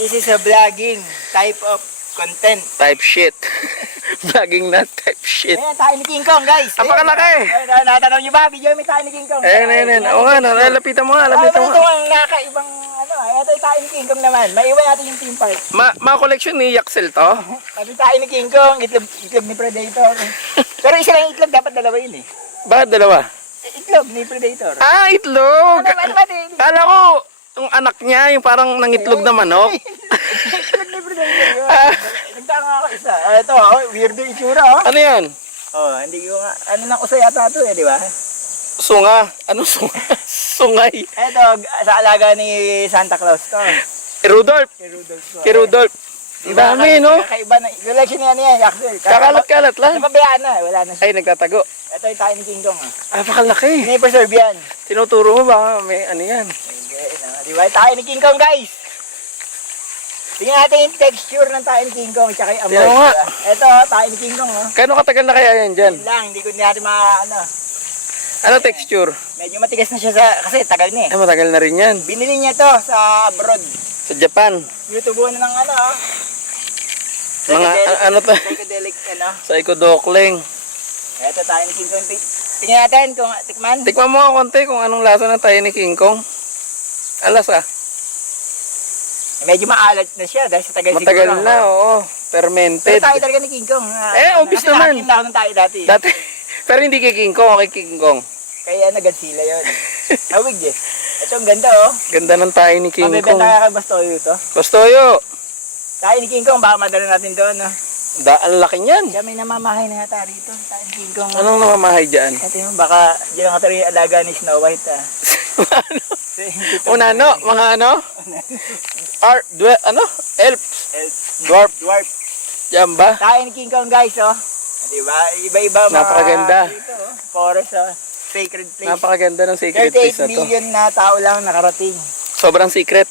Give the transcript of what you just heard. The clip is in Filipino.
This is a vlogging type of content. Type shit. Vlogging na type shit. Ayan, tayo ni King Kong, guys. Napakalaki. Natanong niyo ba? Video may tayo ni King Kong. Ayan. Oo nga, lapitan mo nga, lapitan mo. Ito ang nakaibang ano. Ito tayo ni King Kong naman. Maiwan natin yung team part. Mga collection ni Yaxel to. Sabi tayo ni King Kong, itlog ni Predator. Pero isa lang itlog, dapat dalawa yun eh. Bakit dalawa? Itlog ni Predator. Ah, itlog! Ano ba din? Kala ko, yung anak niya, yung parang nangitlog na manok. Itlog ni Predator yun. Nagtanga ako isa. Ito, weirdo itsura oh. Ano yan? Hindi ko nga. Ano nang usay ata ito eh, di ba? Sunga. Ano sunga? Sungay. Ito, sa alaga ni Santa Claus to. Rudolph. Kay Rudolph to. Kay Rudolph. Ang dami, no? Kakaiba na. Collection niya niya, Axel. Kakalat-kalat lang. Napabayaan na, wala na siya. Ay, nagtatago. Ito yung tayo ni King Kong. Ah, pakalaki. Ini-preserve yan. Tinuturo mo ba? May ano yan? Di ba? Tayo ni King Kong, guys. Tingnan natin yung texture ng tayo ni King Kong tsaka yung amoy. Tingnan nga. Diba? Ito, tayo ni King Kong. Kano katagal na kaya yan dyan? Yun lang, hindi ko natin Ano texture? medyo matigas na siya kasi tagal na eh. Ay, matagal na rin yan. Binili niya to sa abroad. Sa Japan. YouTube na ng Mga ano to? psychedelic, Psychodokling. Ito tayo ni King Kong. Tingnan natin kung tikman. Tikman mo nga konti kung anong lasa na tayo ni King Kong. Alas ah. Medyo maalat na siya dahil sa tagal Matagal siguro. na, oo. Pero Fermented. tayo talaga ni King Kong. Obvious naman. Kasi lang tayo dati. Dati. Pero hindi kay King Kong, kay King Kong. Kaya Godzilla yun. Hawig eh. Ito ang ganda oh. Ganda ng tayo ni King Kong. Mabibenta kaya kay Bastoyo to. Bastoyo. Tayo ni King Kong, baka madala natin doon. Ang laki niyan. Siya may namamahay na yata rito. Tayo ni King Kong. Anong namamahay dyan? Ito yung baka diyan ang katari yung alaga ni Snow White ano? Unano? Mga ano? Elf. Dwarf. Dwarf. Yan ba? Tayo ni King Kong guys oh. Diba? Iba-iba mga Napakaganda. dito, oh. Forest sacred place. Napakaganda ng secret place 38 na to. million na tao lang nakarating. Sobrang secret.